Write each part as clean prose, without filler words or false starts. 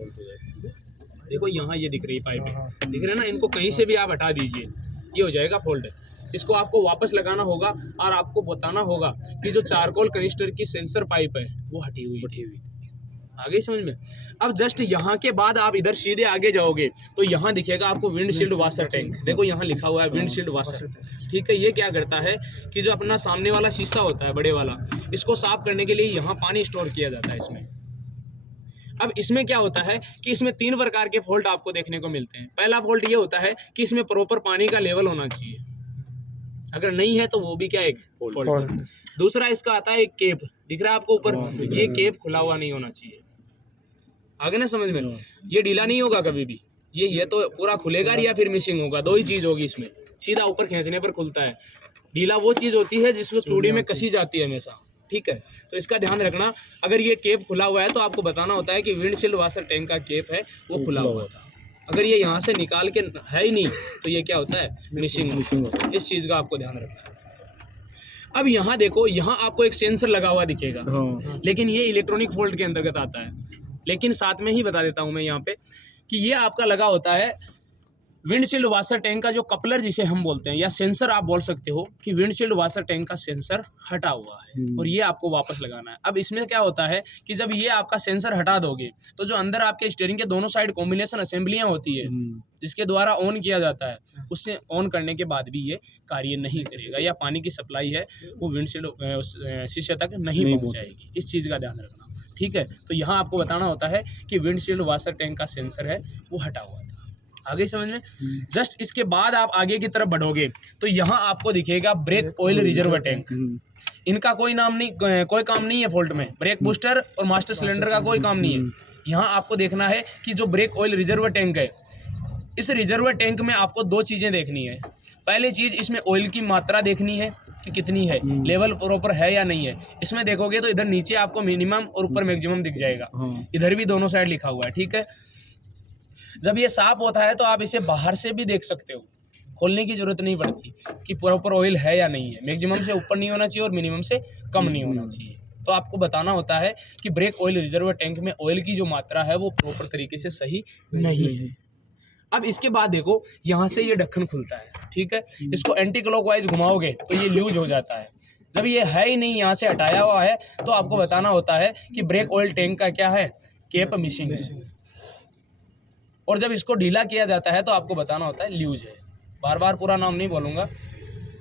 देखो यहाँ ये दिख रही है पाइप है, दिख रहे हैं ना, इनको कहीं से भी आप हटा दीजिए, ये हो जाएगा फॉल्ट। इसको आपको वापस लगाना होगा और आपको बताना होगा कि जो चारकोल कनिस्टर की सेंसर पाइप है वो हटी हुई है। आगे समझ में। अब जस्ट यहाँ के बाद आप इधर सीधे आगे जाओगे तो यहाँ दिखेगा आपको विंडशील्ड वाशर टैंक। देखो यहाँ लिखा हुआ है विंडशील्ड वाशर, ठीक है। ये क्या करता है कि जो अपना सामने वाला शीशा होता है बड़े वाला, इसको साफ करने के लिए यहाँ पानी स्टोर किया जाता है इसमें। अब इसमें क्या होता है कि इसमें 3 प्रकार के फॉल्ट आपको देखने को मिलते हैं। पहला फॉल्ट ये होता है कि इसमें प्रॉपर पानी का लेवल होना चाहिए, अगर नहीं है तो वो भी क्या एक फॉल्ट है। दूसरा इसका आता है एक केप, दिख रहा है आपको ऊपर, ये केप खुला हुआ नहीं होना चाहिए। आगे ना समझ में, ये ढीला नहीं होगा कभी भी, ये तो पूरा खुलेगा या फिर मिसिंग होगा, दो ही चीज होगी इसमें। सीधा ऊपर खींचने पर खुलता है, ढीला वो चीज होती है जिसको चूड़ी में कसी जाती है हमेशा, ठीक है। तो इसका ध्यान रखना, अगर ये केप खुला हुआ है तो आपको बताना होता है कि विंडशील्ड वाशर टैंक का केप है वो खुला हुआ था। अगर ये यहाँ से निकाल के है ही नहीं तो ये क्या होता है, मिसिंग होता है। इस चीज का आपको ध्यान रखना है। अब यहाँ देखो, यहाँ आपको एक सेंसर लगा हुआ दिखेगा, लेकिन ये इलेक्ट्रॉनिक फॉल्ट के अंतर्गत आता है। लेकिन साथ में ही बता देता हूँ मैं यहाँ पे कि ये आपका लगा होता है विंडशील्ड वाशर टैंक का जो कपलर जिसे हम बोलते हैं, या सेंसर आप बोल सकते हो कि विंडशील्ड वाशर टैंक का सेंसर हटा हुआ है और ये आपको वापस लगाना है। अब इसमें क्या होता है कि जब ये आपका सेंसर हटा दोगे तो जो अंदर आपके स्टीयरिंग के दोनों साइड कॉम्बिनेशन असेंबलियां होती है जिसके द्वारा ऑन किया जाता है, उससे ऑन करने के बाद भी ये कार्य नहीं करेगा, या पानी की सप्लाई है वो विंडशील्ड शीशे तक नहीं पहुँच जाएगी। इस चीज़ का ध्यान रखना, ठीक है। तो यहाँ आपको बताना होता है कि विंडशील्ड वाशर टैंक का सेंसर है वो हटा हुआ था। आगे समझ में। जस्ट इसके बाद आप आगे की तरफ बढ़ोगे तो यहाँ आपको दिखेगा ब्रेक ऑयल रिजर्व टैंक। इनका कोई नाम नहीं, कोई काम नहीं है फॉल्ट में। ब्रेक बूस्टर और मास्टर सिलेंडर का कोई काम नहीं है। यहाँ आपको देखना है कि जो ब्रेक ऑयल रिजर्व टैंक है, इस रिजर्व टैंक में आपको 2 चीज़ें देखनी है। पहली चीज़, इसमें ऑयल की मात्रा देखनी है कि कितनी है, लेवल प्रॉपर है या नहीं है। इसमें देखोगे तो इधर नीचे आपको मिनिमम और ऊपर मैक्सिमम दिख जाएगा, इधर भी दोनों साइड लिखा हुआ है, ठीक है। जब ये साफ होता है तो आप इसे बाहर से भी देख सकते हो, खोलने की जरूरत नहीं पड़ती कि प्रॉपर ऑयल है या नहीं है। मैक्सिमम से ऊपर नहीं होना चाहिए और मिनिमम से कम नहीं होना चाहिए। तो आपको बताना होता है कि ब्रेक ऑयल रिजर्व टैंक में ऑयल की जो मात्रा है वो प्रॉपर तरीके से सही नहीं है। अब इसके बाद देखो, यहाँ से ये ढक्कन खुलता है, ठीक है। इसको एंटी क्लॉकवाइज घुमाओगे तो ये लूज हो जाता है। जब ये है ही नहीं, यहाँ से हटाया हुआ है, तो आपको बताना होता है कि ब्रेक ऑयल टैंक का क्या है, केप मिसिंग है। और जब इसको ढीला किया जाता है तो आपको बताना होता है ल्यूज है। बार बार पूरा नाम नहीं बोलूँगा।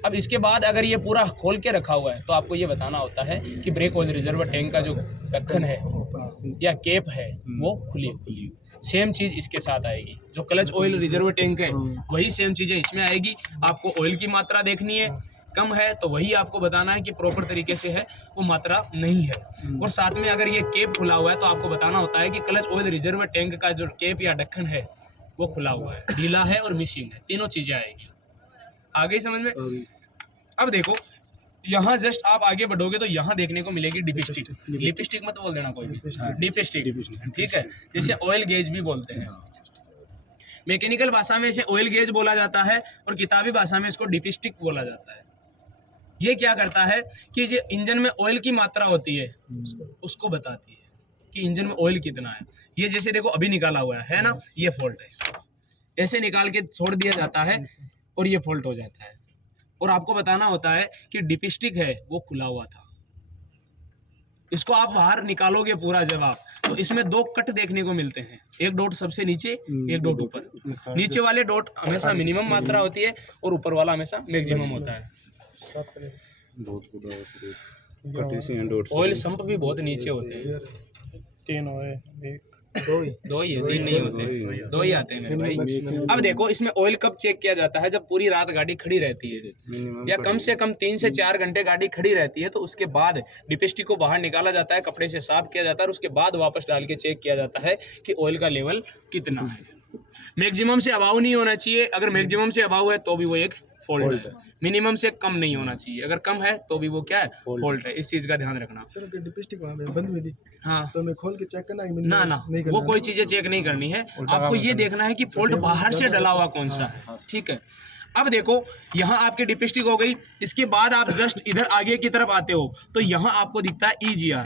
अब इसके बाद अगर ये पूरा खोल के रखा हुआ है तो आपको ये बताना होता है कि ब्रेक ऑयल रिजर्व टैंक का जो ढक्कन है या केप है वो खुली। सेम चीज़ इसके साथ आएगी। जो क्लच ऑयल रिजर्व टैंक है वही सेम चीज़ें इसमें आएगी। आपको ऑयल की मात्रा देखनी है, कम है तो वही आपको बताना है कि प्रॉपर तरीके से है वो मात्रा नहीं है। और साथ में अगर ये केप खुला हुआ है तो आपको बताना होता है कि क्लच ऑयल रिजर्व टैंक का जो केप या ढक्कन है वो खुला हुआ है, ढीला है और मिसिंग है। तीनों चीज़ें आएगी। आगे समझ में। अब देखो, यहाँ जस्ट आप आगे बढ़ोगे तो यहाँ देखने को मिलेगी डिपिस्टिक। लिपस्टिक मत बोल देना कोई भी, डिपिस्टिक, ठीक है। जैसे ऑयल गेज भी बोलते हैं। मैकेनिकल भाषा में इसे ऑयल गेज बोला जाता है और किताबी भाषा में इसको डिपिस्टिक बोला जाता है। ये क्या करता है कि जो इंजन में ऑयल की मात्रा होती है उसको बताती है कि इंजन में ऑयल कितना है। ये जैसे देखो अभी निकाला हुआ है ना, ये फॉल्ट है। ऐसे निकाल के छोड़ दिया जाता है और ये फॉल्ट हो जाता है। और आपको बताना होता है कि डिपिस्टिक है वो खुला हुआ था। इसको आप बाहर निकालोगे पूरा जब आप, तो इसमें 2 कट देखने को मिलते हैं। एक डॉट सबसे नीचे, एक डॉट ऊपर। नीचे वाले डॉट हमेशा मिनिमम मात्रा होती है और ऊपर वाला हमेशा मैक्सिमम होता है। ऑयल संप भी बहुत नीचे होते हैं। 3 है, 2 ही है, 3 नहीं होते, 2 ही आते हैं मेरे भाई। अब देखो, इसमें ऑयल कब चेक किया जाता है, जब पूरी रात गाड़ी खड़ी रहती है या कम से कम 3 से 4 घंटे गाड़ी खड़ी रहती है, तो उसके बाद डिपिस्टिक को बाहर निकाला जाता है, कपड़े से साफ किया जाता है और उसके बाद वापस डाल के चेक किया जाता है कि ऑयल का लेवल कितना है। मैक्सिमम से अबाव नहीं होना चाहिए। अगर मैक्सिमम से अबाव है तो भी वो एक फॉल्ट है। मिनिमम से कम नहीं होना चाहिए। अगर कम है तो भी वो क्या है, फॉल्ट है। इस चीज का ध्यान रखना। सर अगर डिपिस्टिक वहाँ पे बंद में दी, हाँ, तो मैं खोल के चेक करना है? ना वो कोई चीजें चेक नहीं करनी है। आपको ये देखना है कि फॉल्ट बाहर से डला हुआ कौन सा है, ठीक है। अब देखो यहाँ आपकी डिपिस्टिक हो गई। इसके बाद आप जस्ट इधर आगे की तरफ आते हो तो यहाँ आपको दिखता है EGR,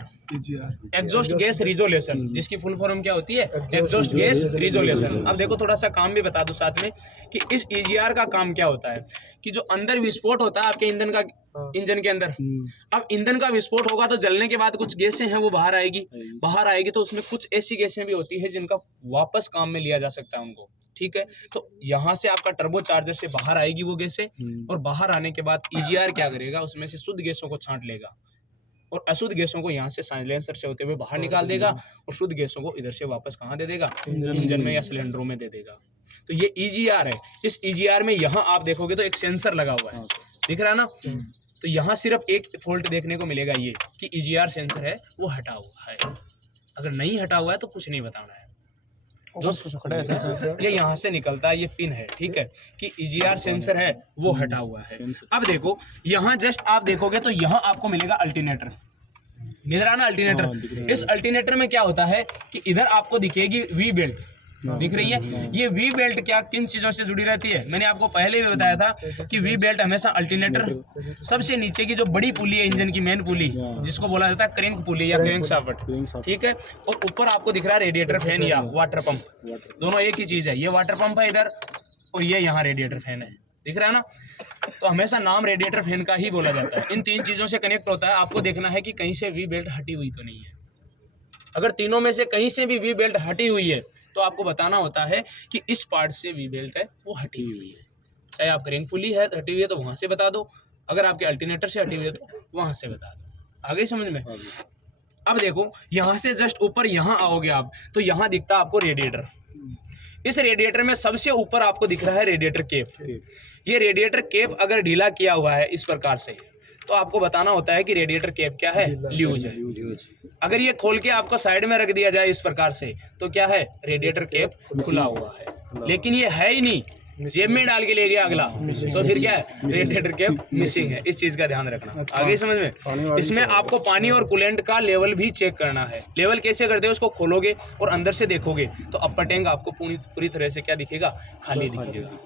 एग्जॉस्ट गैस रिजोल्यूशन, जिसकी फुल फॉर्म क्या होती है, एग्जॉस्ट गैस रिजोल्यूशन। अब देखो थोड़ा सा काम भी बता दूं साथ में कि इस EGR का काम क्या होता है कि जो अंदर विस्फोट होता है आपके इंजन के अंदर, अब ईंधन का विस्फोट होगा तो जलने के बाद कुछ गैसें हैं वो बाहर आएगी तो उसमें कुछ ऐसी गैसें भी होती है जिनका वापस काम में लिया जा सकता है उनको, ठीक है। तो यहाँ से आपका टर्बो चार्जर से बाहर आएगी वो गैसें, और बाहर आने के बाद EGR क्या करेगा, उसमें से शुद्ध गैसों को छांट लेगा और अशुद्ध गैसों को यहाँ से साइलेंसर से होते हुए बाहर निकाल देगा और शुद्ध गैसों को इधर से वापस कहाँ दे देगा, इंजन में या सिलेंडरों में दे देगा। तो ये EGR है। इस EGR में यहाँ आप देखोगे तो एक सेंसर लगा हुआ है, दिख रहा है ना। तो यहाँ सिर्फ एक फॉल्ट देखने को मिलेगा ये कि EGR सेंसर है वो हटा हुआ है। अगर नहीं हटा हुआ है तो कुछ नहीं बताना है। जो ये यहाँ से निकलता है ये पिन है, ठीक है, कि EGR सेंसर है वो हटा हुआ है। अब देखो यहाँ जस्ट आप देखोगे तो यहाँ आपको मिलेगा अल्टरनेटर, मिल रहा ना अल्टरनेटर। इस अल्टरनेटर में क्या होता है कि इधर आपको दिखेगी वी बेल्ट, दिख रही है। ये वी बेल्ट क्या किन चीजों से जुड़ी रहती है, मैंने आपको पहले भी बताया था कि वी बेल्ट हमेशा अल्टरनेटर, सबसे नीचे की जो बड़ी पुली है इंजन की मेन पुली जिसको बोला जाता है क्रैंक पुली या क्रैंक शाफ्ट, ठीक है, और ऊपर आपको दिख रहा है रेडिएटर फैन या वाटर पंप, दोनों एक ही चीज है। ये वाटर पंप है इधर और ये यहाँ रेडिएटर फैन है, दिख रहा है ना। तो हमेशा नाम रेडिएटर फैन का ही बोला जाता है। इन तीन चीजों से कनेक्ट होता है। आपको देखना है कि कहीं से वी बेल्ट हटी हुई तो नहीं है। अगर तीनों में से कहीं से भी वी बेल्ट हटी हुई है तो आपको बताना होता है कि इस पार्ट से वी बेल्ट है वो हटी हुई है। चाहे आप क्रैंक पुली है हटी हुई है तो वहां से बता दो, अगर आपके अल्टरनेटर से हटी हुई है तो वहां से बता दो। आगे समझ में। अब देखो यहाँ से जस्ट ऊपर यहाँ आओगे आप तो यहाँ दिखता है आपको रेडिएटर। इस रेडिएटर में सबसे ऊपर आपको दिख रहा है रेडिएटर केप। ये रेडिएटर केप अगर ढीला किया हुआ है इस प्रकार से तो आपको बताना होता है कि रेडिएटर केप क्या है, ल्यूज है। अगर ये खोल के आपको साइड में रख दिया जाए इस प्रकार से तो क्या है, रेडिएटर केप खुला हुआ है। लेकिन ये है ही नहीं, जेब में डाल के ले गया अगला तो फिर क्या है, रेडिएटर केप मिसिंग है। इस चीज का ध्यान रखना। आगे समझ में। इसमें आपको पानी और कूलेंट का लेवल भी चेक करना है। लेवल कैसे करते हो, उसको खोलोगे और अंदर से देखोगे तो अपर टैंक आपको पूरी तरह से क्या दिखेगा, खाली दिखेगा।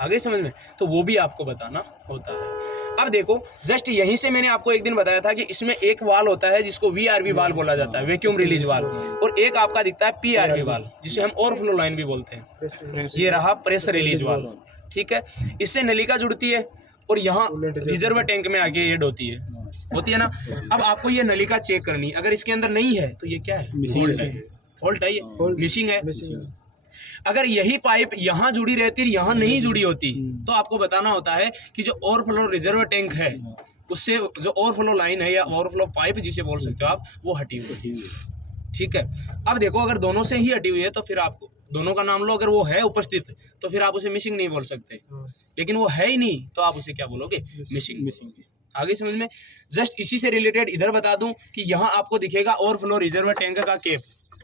आगे समझ में। तो वो भी आपको बताना होता है। अब देखो जस्ट यहीं से मैंने आपको एक दिन बताया था कि इसमें एक वाल होता है जिसको VRV वाल बोला जाता है, वैक्यूम रिलीज वाल, और एक आपका दिखता है PRV वाल जिसे हम ओवरफ्लो लाइन भी बोलते हैं। ये रहा प्रेशर रिलीज वाल, ठीक है। इससे नलिका जुड़ती है और यहाँ रिजर्व टैंक में आके एड होती है ना। अब आपको ये नलिका चेक करनी, अगर इसके अंदर नहीं है तो ये क्या है, फॉल्ट है, ये मिसिंग है। अगर यही पाइप यहाँ जुड़ी रहती, यहाँ नहीं जुड़ी होती तो आपको बताना होता है कि जो ओवरफ्लो रिजर्व टैंक है उससे जो ओवरफ्लो लाइन है या ओवरफ्लो पाइप जिसे बोल सकते हो आप, वो हटी हुई है, ठीक है। अब देखो अगर दोनों से ही हटी हुई है तो फिर आपको दोनों का नाम लो। अगर वो है उपस्थित तो फिर आप उसे मिसिंग नहीं बोल सकते, लेकिन वो है ही नहीं तो आप उसे क्या बोलोगे, मिसिंग। आगे समझ में। जस्ट इसी से रिलेटेड इधर बता दूं कि यहाँ आपको दिखेगा ओवरफ्लो रिजर्व टैंक का केप,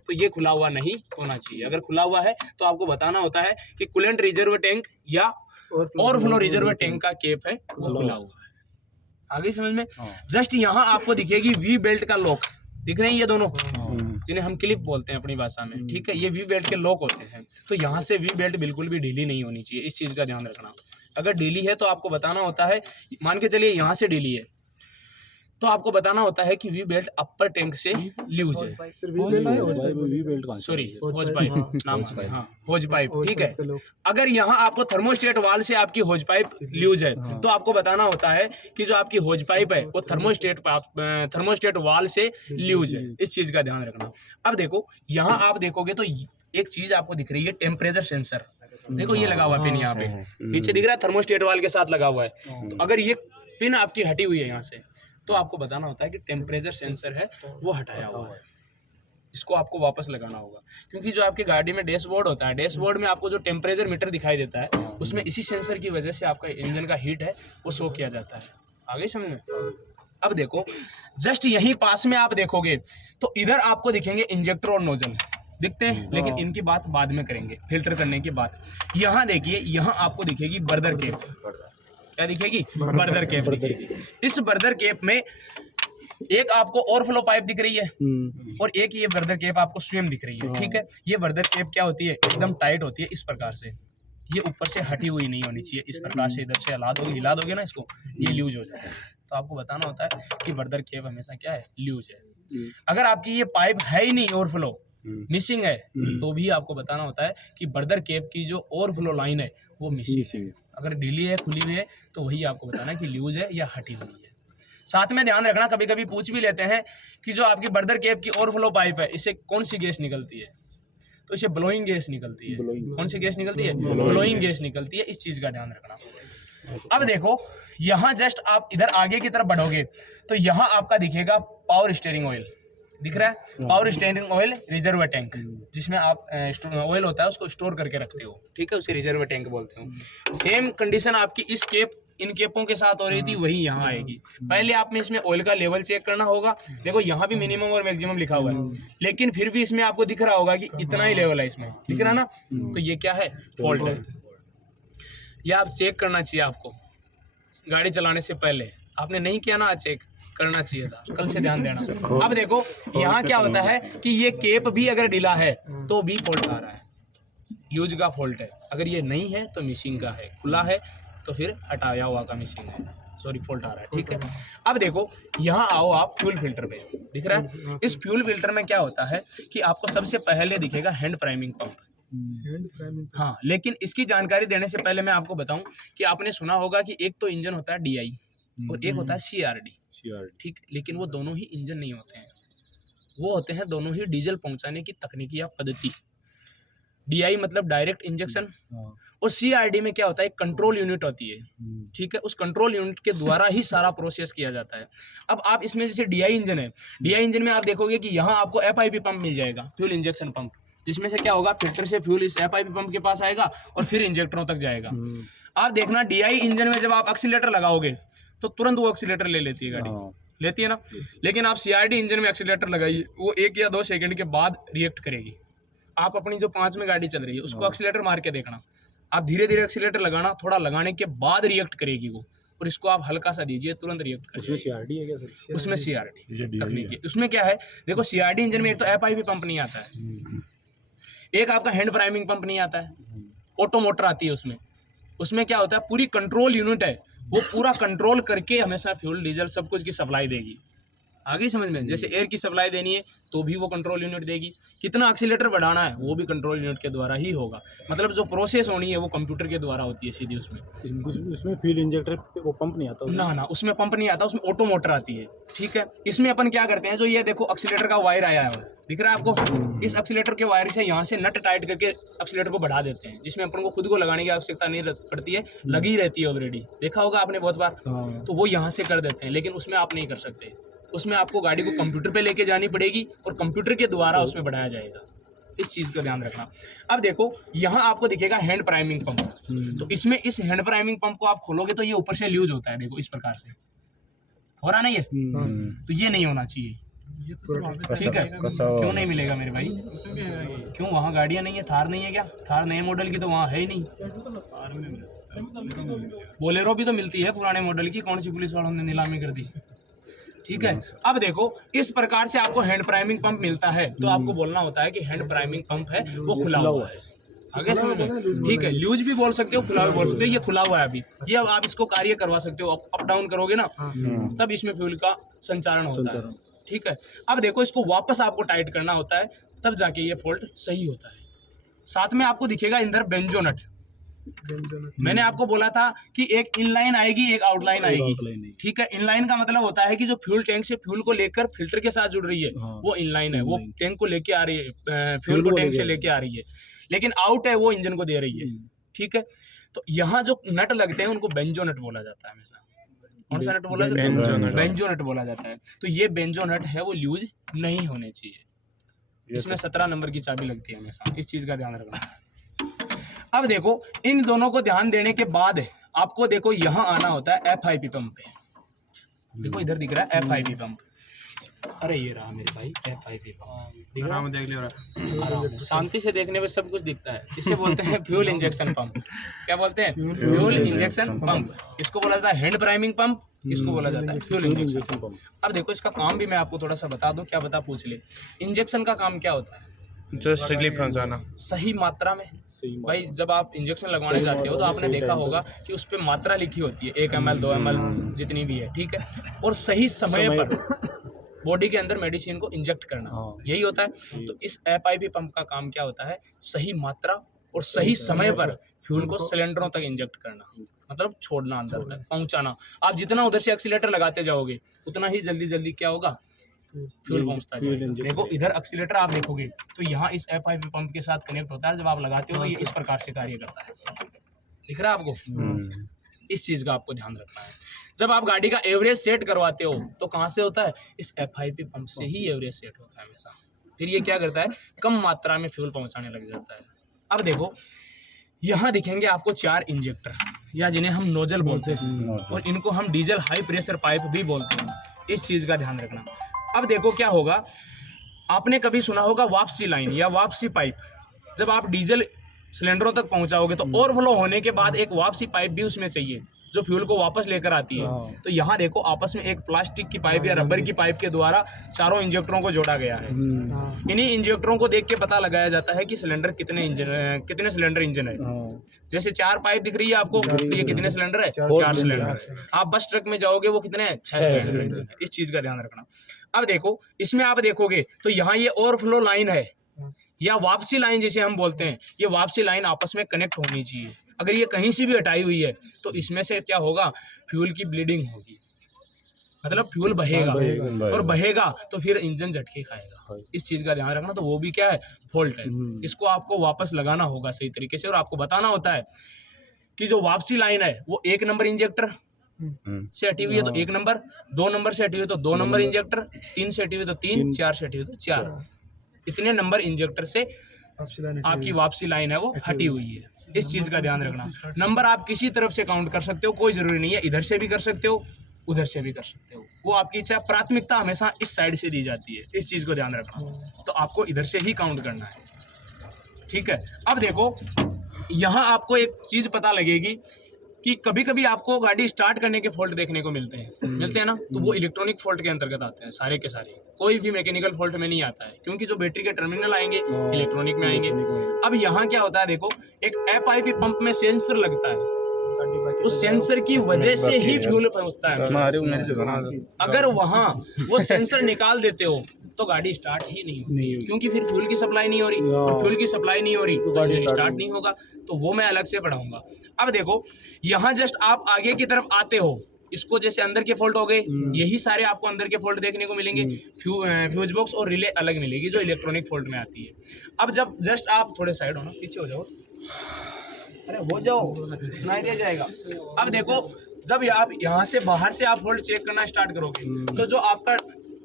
तो ये खुला हुआ नहीं होना चाहिए। अगर खुला हुआ है तो आपको बताना होता है कि कूलेंट रिजर्व टैंक या ओवरफ्लो रिजर्व टैंक का केप है वो खुला हुआ है। आगे समझ में। जस्ट यहाँ आपको दिखेगी वी बेल्ट का लॉक, दिख रहे हैं ये दोनों जिन्हें हम क्लिप बोलते हैं अपनी भाषा में, ठीक है। ये वी बेल्ट के लॉक होते हैं। तो यहाँ से वी बेल्ट बिल्कुल भी ढीली नहीं होनी चाहिए, इस चीज का ध्यान रखना। अगर ढीली है तो आपको बताना होता है, मान के चलिए यहाँ से ढीली है तो आपको बताना होता है कि वी बेल्ट अपर टैंक से लूज है। सॉरी, होज पाइप नाम है, हाँ होज पाइप, ठीक है। अगर यहाँ आपको थर्मोस्टेट वाल से आपकी होज पाइप लूज है तो आपको बताना होता है कि जो आपकी होज पाइप है वो थर्मोस्टेट वाल से लूज है। इस चीज का ध्यान रखना। अब देखो यहाँ आप देखोगे तो एक चीज आपको दिख रही है, टेम्परेचर सेंसर। देखो ये लगा हुआ पिन यहाँ पे नीचे दिख रहा है, थर्मोस्टेट वाल के साथ लगा हुआ है। तो अगर ये पिन आपकी हटी हुई है यहाँ से तो आपको बताना होता है कि टेम्परेचर सेंसर है वो हटाया हुआ है, इसको आपको वापस लगाना होगा। क्योंकि जो आपकी गाड़ी में डैशबोर्ड होता है, डैशबोर्ड में आपको जो टेम्परेचर मीटर दिखाई देता है उसमें इसी सेंसर की वजह से आपका इंजन का हीट है वो शो किया जाता है। आगे समझ में। अब देखो जस्ट यहीं पास में आप देखोगे तो इधर आपको दिखेंगे इंजेक्टर और नोजल दिखते हैं, लेकिन इनकी बात बाद में करेंगे फिल्टर करने के बाद। यहाँ देखिए, यहाँ आपको दिखेगी बर्दर केप। क्या दिखेगी, बर्दर केप दिखेगी। इस बर्दर केप में एक आपको ओवरफ्लो पाइप दिख रही है और एक ये बर्दर केप आपको स्वयं दिख रही है, ठीक है। ये बर्दर केप क्या होती है, एकदम टाइट होती है इस प्रकार से, ये ऊपर से हटी हुई नहीं होनी चाहिए, इस प्रकार से इधर से हिला दोगे ना इसको, ये लूज हो जाएगा। तो आपको बताना होता है कि बर्दर केप हमेशा क्या है, लूज है। अगर आपकी ये पाइप है ही नहीं, ओवरफ्लो मिसिंग है, तो भी आपको बताना होता है कि बर्दर केप की जो ओवरफ्लो लाइन है वो मिसिंग है। अगर ढीली है, खुली हुई है, तो वही आपको बताना है कि लूज है या हटी हुई है। साथ में ध्यान रखना, कभी कभी पूछ भी लेते हैं कि जो आपकी बर्दर केप की ओवरफ्लो पाइप है, इससे कौन सी गैस निकलती है, तो इसे ब्लोइंग गैस निकलती है। कौन सी गैस निकलती है, ब्लोइंग गैस निकलती है। इस चीज का ध्यान रखना। अब देखो यहाँ जस्ट आप इधर आगे की तरफ बढ़ोगे तो यहाँ आपका दिखेगा पावर स्टीयरिंग ऑयल, दिख रहा है, power steering oil reserve tank, जिसमें आप ऑयल होता है उसको स्टोर करके रखते हो, ठीक है, उसे रिजर्व टैंक बोलते हो। सेम कंडीशन आपकी इस केप, इन केपों के साथ हो रही थी, वही यहाँ आएगी। पहले आपने इसमें ऑयल का लेवल चेक करना होगा। देखो यहाँ भी मिनिमम और मैक्सिमम लिखा हुआ है, लेकिन फिर भी इसमें आपको दिख रहा होगा कि इतना ही लेवल है इसमें, दिख रहा ना, तो ये क्या है, फॉल्ट है। ये आप चेक करना चाहिए आपको गाड़ी चलाने से पहले, आपने नहीं किया ना, चेक करना चाहिए था, कल से ध्यान देना। अब देखो यहाँ क्या होता है कि ये केप भी अगर ढीला है तो भी फॉल्ट आ रहा है, यूज का फॉल्ट है। अगर ये नहीं है तो मिसिंग का है, खुला है तो फिर हटाया हुआ का मिसिंग है, सॉरी फॉल्ट आ रहा है, ठीक है। अब देखो यहाँ आओ आप फ्यूल फिल्टर पे, दिख रहा है, इस फ्यूल फिल्टर में क्या होता है कि आपको सबसे पहले दिखेगा हैंड प्राइमिंग पंप। हाँ, लेकिन इसकी जानकारी देने से पहले मैं आपको बताऊं कि आपने सुना होगा कि एक तो इंजन होता है DI और एक होता है CRD, ठीक, लेकिन वो दोनों ही इंजन नहीं होते हैं, वो होते हैं दोनों ही डीजल पहुंचाने की तकनीकी या पद्धति। DI मतलब डायरेक्ट इंजेक्शन, और CRD में क्या होता है, कंट्रोल यूनिट होती है, ठीक है, उस कंट्रोल यूनिट के द्वारा ही सारा प्रोसेस किया जाता है। अब आप इसमें जैसे DI इंजन है, DI इंजन में आप देखोगे कि यहाँ आपको FIP पंप मिल जाएगा, फ्यूल इंजेक्शन पंप, जिसमें से क्या होगा, फिल्टर से फ्यूल इस FIP पंप के पास आएगा और फिर इंजेक्टरों तक जाएगा। आप देखना DI इंजन में जब आप एक्सीलेटर लगाओगे तो तुरंत वो एक्सीलेटर ले लेती है गाड़ी, लेती है ना, लेकिन आप CRD इंजन में एक्सीलेटर लगाइए, वो 1 या 2 सेकंड के बाद रिएक्ट करेगी। आप अपनी जो 5 में गाड़ी चल रही है उसको एक्सीलेटर मार के देखना, आप धीरे धीरे एक्सीलेटर लगाना, थोड़ा लगाने के बाद रिएक्ट करेगी वो, और इसको आप हल्का सा दीजिए, तुरंत रिएक्ट करेगी। उसमें CRD है क्या सर? उसमें CRD तकनीकी, उसमें क्या है, देखो CRD इंजन में एक तो FIP पंप नहीं आता है, एक आपका हैंड प्राइमिंग पंप नहीं आता है, ऑटो मोटर आती है उसमें क्या होता है, पूरी कंट्रोल यूनिट है, वो पूरा कंट्रोल करके हमेशा फ्यूल डीजल सब कुछ की सप्लाई देगी। आगे समझ में, जैसे एयर की सप्लाई देनी है तो भी वो कंट्रोल यूनिट देगी, कितना एक्सीलेटर बढ़ाना है वो भी कंट्रोल यूनिट के द्वारा ही होगा। मतलब जो प्रोसेस होनी है वो कंप्यूटर के द्वारा होती है सीधी। उसमें फ्यूल इंजेक्टर वो पंप नहीं आता, ना उसमें पंप नहीं आता, उसमें ऑटो मोटर आती है, ठीक है। इसमें अपन क्या करते हैं, जो ये देखो एक्सीलेटर का वायर आया है, दिख रहा है आपको, इस एक्सीलेटर के वायर से यहाँ से नट टाइट करके एक्सीलेटर को बढ़ा देते हैं, जिसमें अपन को खुद को लगाने की आवश्यकता नहीं पड़ती है, लगी रहती है ऑलरेडी, देखा होगा आपने बहुत बार। तो वो यहाँ से कर देते हैं, लेकिन उसमें आप नहीं कर सकते, उसमें आपको गाड़ी को कंप्यूटर पे लेके जानी पड़ेगी और कंप्यूटर के द्वारा उसमें बढ़ाया जाएगा। इस चीज का ध्यान रखना। अब देखो यहाँ आपको दिखेगा हैंड प्राइमिंग पंप, तो इसमें इस हैंड प्राइमिंग पंप को आप खोलोगे तो ये ऊपर से लूज होता है, देखो इस प्रकार से हो रहा नहीं है, तो ये नहीं होना चाहिए, ठीक है। क्यों नहीं मिलेगा मेरे भाई, क्यों, वहाँ गाड़ियाँ नहीं है, थार नहीं है क्या, थार नए मॉडल की तो वहाँ है ही नहीं, बोलेरो भी तो मिलती है पुराने मॉडल की, कौन सी पुलिस वालों ने नीलामी कर दी, ठीक है। अब देखो इस प्रकार से आपको हैंड प्राइमिंग पंप मिलता है, तो आपको बोलना होता है कि हैंड प्राइमिंग पंप है वो खुला हुआ है, आगे समझ में, ठीक है। लूज भी बोल सकते हो, खुला भी बोल सकते हो, ये खुला हुआ है अभी, ये आप इसको कार्य करवा सकते हो, अप डाउन करोगे ना तब इसमें फ्यूल का संचारण होता है, ठीक है। अब देखो इसको वापस आपको टाइट करना होता है, तब जाके ये फॉल्ट सही होता है। साथ में आपको दिखेगा इंदर बेंजो नट, मैंने आपको बोला था कि एक इनलाइन आएगी एक आउटलाइन आएगी, ठीक है। इनलाइन का मतलब होता है कि जो फ्यूल टैंक से फ्यूल को लेकर फिल्टर के साथ जुड़ रही है वो इनलाइन है, वो टैंक को लेके आ रही है, फ्यूल को टैंक से लेके आ रही है, लेकिन आउट है वो इंजन को दे रही है, ठीक है। तो यहाँ जो नट लगते हैं उनको बेंजो नट बोला जाता है हमेशा। कौन सा नट बोला जाता है, बेंजो नट बोला जाता है। तो ये बेंजो नट है वो यूज नहीं होने चाहिए, इसमें 17 नंबर की चाबी लगती है हमेशा, इस चीज का ध्यान रखना। अब देखो इन दोनों को ध्यान देने के बाद आपको देखो यहाँ आना होता है FIP पंप पे, देखो इधर दिख रहा है FIP पंप, अरे ये रहा मेरे भाई FIP पंप, आराम देख ले, शांति से देखने में सब कुछ दिखता है। इसे बोलते हैं फ्यूल इंजेक्शन पंप, क्या बोलते हैं, फ्यूल इंजेक्शन पंप। इसको बोला जाता है हैंड प्राइमिंग पंप, इसको बोला जाता है फ्यूल इंजेक्शन पंप। अब देखो इसका काम भी मैं आपको थोड़ा सा बता दूं, क्या बता पूछ ले। इंजेक्शन का काम क्या होता है, जस्ट रिलीफ पहुंचाना, सही मात्रा में सही भाई जब आप इंजेक्शन लगवाने जाते हो तो आपने देखा होगा कि उस पर मात्रा लिखी होती है 1 ml 2 ml जितनी भी है, ठीक है, और सही समय पर बॉडी के अंदर मेडिसिन को इंजेक्ट करना, यही होता है। तो इस FIP पंप का काम क्या होता है, सही मात्रा और सही समय पर फ्यूल को सिलेंडरों तक इंजेक्ट करना, मतलब छोड़ना, अंदर तक पहुंचाना। आप जितना उधर से एक्सीलेटर लगाते जाओगे उतना ही जल्दी जल्दी क्या होगा, फ्यूल पहुंचता जाएगा। देखो इधर एक्सीलेटर आप देखोगे तो यहाँ इस FIP पंप के साथ कनेक्ट होता है, जब आप लगाते हो तो ये इस प्रकार से कार्य करता है, दिख रहा है आपको। इस चीज का आपको ध्यान रखना है। जब आप गाड़ी का एवरेज सेट करवाते हो तो कहाँ से होता है, इस FIP पंप से ही एवरेज सेट होता है हमेशा। फिर ये क्या करता है, कम मात्रा में फ्यूल पहुंचाने लग जाता है। अब देखो यहाँ दिखेंगे आपको 4 इंजेक्टर, या जिन्हें हम नोजल बोलते हैं, और इनको हम डीजल हाई प्रेशर पाइप भी बोलते हैं। इस चीज का ध्यान रखना। अब देखो क्या होगा, आपने कभी सुना होगा वापसी लाइन या वापसी पाइप। जब आप डीजल सिलेंडरों तक पहुंचाओगे तो ओवरफ्लो होने के बाद एक वापसी पाइप भी उसमें चाहिए जो फ्यूल को वापस लेकर आती है। तो यहाँ देखो आपस में एक प्लास्टिक की पाइप या रबर की पाइप के द्वारा चारों इंजेक्टरों को जोड़ा गया है। इन्हीं इंजेक्टरों को देख के पता लगाया जाता है कि सिलेंडर कितने सिलेंडर इंजन है। जैसे 4 पाइप दिख रही है आपको, ये कितने सिलेंडर है, 4 सिलेंडर है। आप बस ट्रक में जाओगे वो कितने हैं, 6 सिलेंडर इंजन है। इस चीज का ध्यान रखना। अब देखो इसमें आप देखोगे तो यहाँ ये ओवरफ्लो लाइन है या वापसी लाइन जिसे हम बोलते हैं, ये वापसी लाइन आपस में कनेक्ट होनी चाहिए। अगर ये कहीं से भी हटाई हुई है तो इसमें से क्या होगा, फ्यूल की ब्लीडिंग होगी, मतलब फ्यूल बहेगा, और बहेगा तो फिर इंजन झटके खाएगा। इस चीज का ध्यान रखना। तो वो भी क्या है, फॉल्ट है। इसको आपको वापस लगाना होगा सही तरीके से, और आपको बताना होता है कि जो वापसी लाइन है वो 1 नंबर इंजेक्टर से हटी हुई है तो 1 नंबर, 2 नंबर से हटी हुई तो 2 नंबर इंजेक्टर, 3 से हटी हुई तो 3, 4 से हटी हुई तो 4। इतने नंबर इंजेक्टर से आपकी वापसी लाइन है वो हटी हुई है। इस चीज का ध्यान रखना। नंबर आप किसी तरफ से काउंट कर सकते हो, कोई जरूरी नहीं है, इधर से भी कर सकते हो, उधर से भी कर सकते हो, वो आपकी इच्छा। प्राथमिकता हमेशा इस साइड से दी जाती है, इस चीज को ध्यान रखना। तो आपको इधर से ही काउंट करना है, ठीक है। अब देखो यहाँ आपको एक चीज पता लगेगी कि कभी कभी आपको गाड़ी स्टार्ट करने के फॉल्ट देखने को मिलते हैं ना, तो वो इलेक्ट्रॉनिक फॉल्ट के अंतर्गत आते हैं सारे के सारे, कोई भी मैकेनिकल फॉल्ट में नहीं आता है, क्योंकि जो बैटरी के टर्मिनल आएंगे इलेक्ट्रॉनिक में आएंगे। अब यहाँ क्या होता है, देखो एक FIP पंप में सेंसर लगता है, उस सेंसर की वजह से ही फ्यूल पहुंचता है। अगर वहाँ वो सेंसर निकाल देते हो तो गाड़ी स्टार्ट ही नहीं होती, क्योंकि फिर फ्यूल की सप्लाई नहीं हो रही, और फ्यूल की सप्लाई नहीं हो रही तो गाड़ी स्टार्ट नहीं होगा। तो वो मैं अलग से पढ़ाऊंगा। अब देखो यहाँ जस्ट आप आगे की तरफ आते हो, इसको जैसे अंदर के फॉल्ट हो गए, यही सारे आपको अंदर के फॉल्ट देखने को मिलेंगे। फ्यूज बॉक्स और रिले अलग मिलेगी जो इलेक्ट्रॉनिक फॉल्ट में आती है। अब जब जस्ट आप थोड़े साइड हो ना, पीछे हो जाओ, अरे हो जाओ, सुनाई दिया जाएगा। अब देखो जब आप यहाँ से बाहर से आप फॉल्ट चेक करना स्टार्ट करोगे तो जो आपका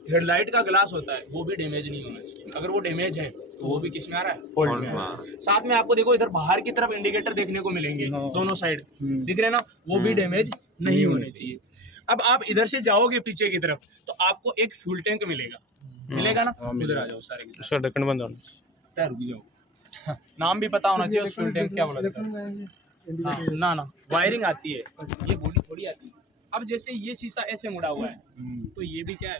हेडलाइट का ग्लास होता है वो भी डैमेज नहीं होना चाहिए। अगर वो डैमेज है तो वो भी किस में आ रहा है, फॉल्ट में आ रहा है। साथ में आपको देखो इधर बाहर की तरफ इंडिकेटर देखने को मिलेंगे, दोनों साइड दिख रहे हैं ना, वो भी डैमेज नहीं होने चाहिए। अब आप इधर से जाओगे पीछे की तरफ तो आपको एक फ्यूल टैंक मिलेगा ना, इधर आ जाओ सारे के सारे, ढक्कन बंद होना, रुक जाओ, नाम भी पता होना चाहिए उस फ्यूल टैंक क्या बोला जाता है। ना वायरिंग आती है, ये बॉडी थोड़ी आती है। अब जैसे ये शीशा ऐसे मुड़ा हुआ है तो ये भी क्या है,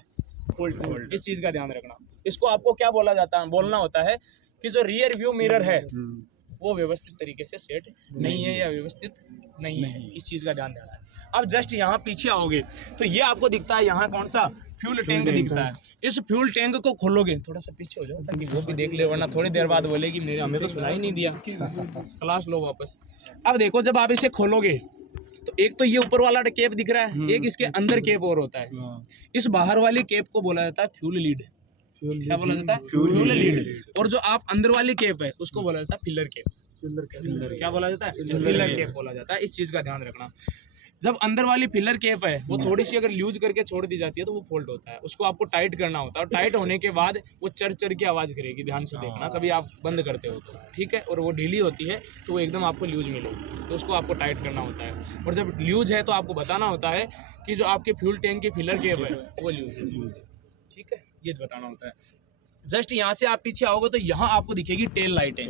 फॉल्ट। इस चीज का ध्यान रखना। इसको आपको क्या बोलना होता है कि जो रियर व्यू मिरर है वो व्यवस्थित तरीके से सेट नहीं है या व्यवस्थित नहीं है, इस चीज का ध्यान देना है। अब जस्ट यहाँ पीछे आओगे तो ये आपको दिखता है, यहाँ कौन सा फ्यूल टैंक दिखता है। इस फ्यूल टैंक को खोलोगे, थोड़ा सा पीछे हो जाओ ताकि वो भी देख ले, वरना थोड़ी देर बाद बोलेगी मेरे हमें तो सुनाई नहीं दिया, क्लास लो वापस। अब देखो जब आप इसे खोलोगे तो एक तो ये ऊपर वाला केप दिख रहा है, एक इसके अंदर केप और होता है। इस बाहर वाली केप को बोला जाता है फ्यूल लीड। क्या बोला जाता है, फ्यूल लीड। और जो आप अंदर वाली केप है उसको बोला जाता है फिलर केप। क्या बोला जाता है, फिलर केप बोला जाता है। इस चीज का ध्यान रखना। जब अंदर वाली फिलर केप है वो थोड़ी सी अगर लूज करके छोड़ दी जाती है तो वो फॉल्ट होता है, उसको आपको टाइट करना होता है, और टाइट होने के बाद वो चर की आवाज करेगी, ध्यान से देखना कभी आप बंद करते हो तो, ठीक है। और वो ढीली होती है तो वो एकदम आपको लूज मिलेगी, तो उसको आपको टाइट करना होता है। और जब लूज है तो आपको बताना होता है कि जो आपके फ्यूल टैंक की फिलर केप है वो लूज है, ठीक है, ये बताना होता है। जस्ट यहाँ से आप पीछे आओगे तो यहाँ आपको दिखेगी टेल लाइटें,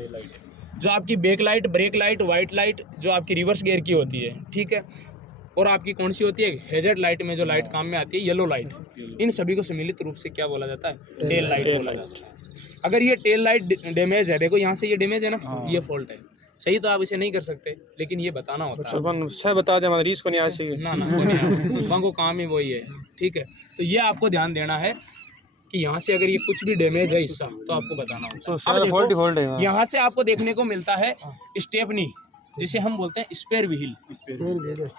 जो आपकी back light, brake light, white light जो आपकी रिवर्स गियर की होती है, ठीक है। और आपकी कौन सी होती है, हेजर्ड लाइट में जो लाइट काम में आती है, येलो लाइट। इन सभी को सम्मिलित रूप से क्या बोला जाता है, टेल लाइट बोला जाता है। अगर ये टेल लाइट डैमेज है, देखो यहाँ से ये डैमेज है ना, ये फॉल्ट है। सही तो आप इसे नहीं कर सकते, लेकिन ये बताना होता है अपन सह बता दे हमारे रीस को नहीं आ चाहिए ना ना वो नहीं वहाँ को काम ही वही है। ठीक है, तो ये आपको ध्यान देना है कि यहाँ से अगर ये कुछ भी डैमेज है हिस्सा तो आपको बताना होता तो है। सारा अब फॉल्ट ही देखो, फॉल्ट है यहाँ से आपको देखने को मिलता है स्टेपनी, जिसे हम बोलते हैं स्पेयर व्हील।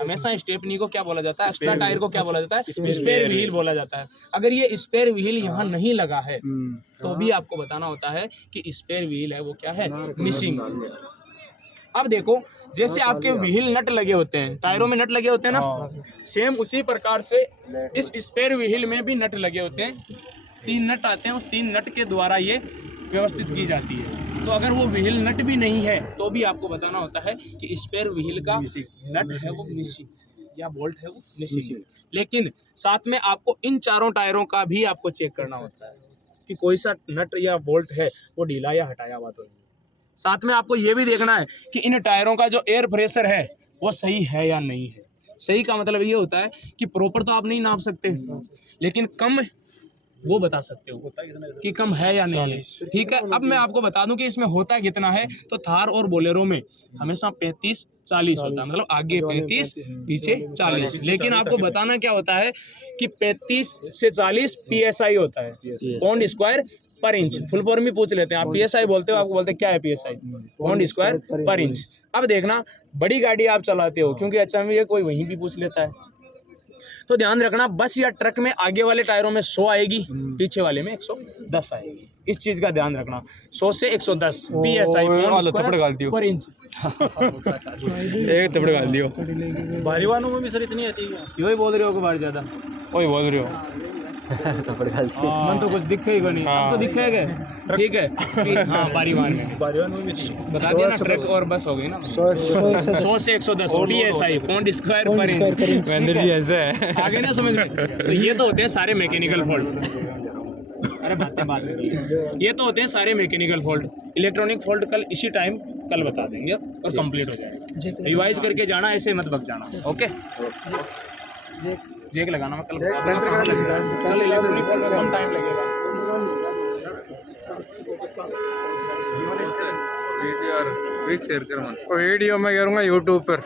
हमेशा स्टेपनी को क्या बोला जाता है, एक्स्ट्रा टायर को क्या बोला जाता है, स्पेयर व्हील बोला जाता है। अगर ये स्पेयर व्हील यहाँ नहीं लगा है तो भी आपको बताना होता है कि स्पेयर व्हील है वो क्या है, मिसिंग। अब देखो, जैसे आपके व्हील नट लगे होते हैं, टायरों में नट लगे होते हैं ना, सेम उसी प्रकार से इस स्पेयर व्हील में भी नट लगे होते हैं। 3 नट आते हैं, उस 3 नट के द्वारा ये व्यवस्थित की जाती है। तो अगर वो व्हील नट भी नहीं है तो भी आपको बताना होता है कि स्पेयर व्हील का नट है वो मिसिंग या बोल्ट है वो मिसिंग। लेकिन साथ में आपको इन चारों टायरों का भी आपको चेक करना होता है कि कोई सा नट या बोल्ट है वो ढीला या हटाया हुआ तो नहीं। साथ में आपको ये भी देखना है कि इन टायरों का जो एयर प्रेशर है वो सही है या नहीं है। सही का मतलब ये होता है कि प्रॉपर तो आप नहीं नाप सकते, लेकिन कम वो बता सकते हो कि कम है या नहीं है। ठीक है, अब मैं आपको बता दूं कि इसमें होता कितना है। तो थार और बोलेरो में हमेशा 35-40 होता है, मतलब आगे 35 पीछे 40। लेकिन आपको बताना क्या होता है कि 35 से 40 PSI होता है, पाउंड स्क्वायर पर इंच। फुल फॉर्म भी पूछ लेते हैं आप, PSI बोलते हो, आपको बोलते हैं क्या है PSI, पाउंड स्क्वायर पर इंच। अब देखना, बड़ी गाड़ी आप चलाते हो, क्योंकि अच्छा कोई वहीं भी पूछ लेता है, तो ध्यान रखना, बस या ट्रक में आगे वाले टायरों में 100 आएगी, पीछे वाले में 110 आएगी। इस चीज का ध्यान रखना, 100 से 110 PSI पर इंच। एक थप्पड़ गाल दियो। भारी वाहनों में भी सर इतनी आती है? यही बोल रहे हो कि बार ज्यादा वही बोल रहे हो। मन तो कुछ दिखेगा नहीं, अब तो दिखेगा। ठीक है कि हाँ, बारी वाहन में बता दिया ना, ट्रक और बस हो गई ना। 100 से 110 PSI पाउंड स्क्वायर पर इंच। महेंद्र जी ऐसे है आगे ना समझ में। तो ये तो होते हैं सारे मैकेनिकल फॉल्ट। अरे बातें बात में, ये तो होते हैं सारे मैकेनिकल फॉल्ट। इलेक्ट्रॉनिक फॉल्ट कल इसी टाइम कल बता देंगे और कंप्लीट हो जाएगा। रिवाइज करके जाना, ऐसे मत बक जाना। ओके, जेक लगाना मैं कल इलेक्ट्रॉनिक फॉल्ट में कम टाइम लगेगा। वीडियो और शेयर कर, वीडियो मैं करूँगा यूट्यूब पर।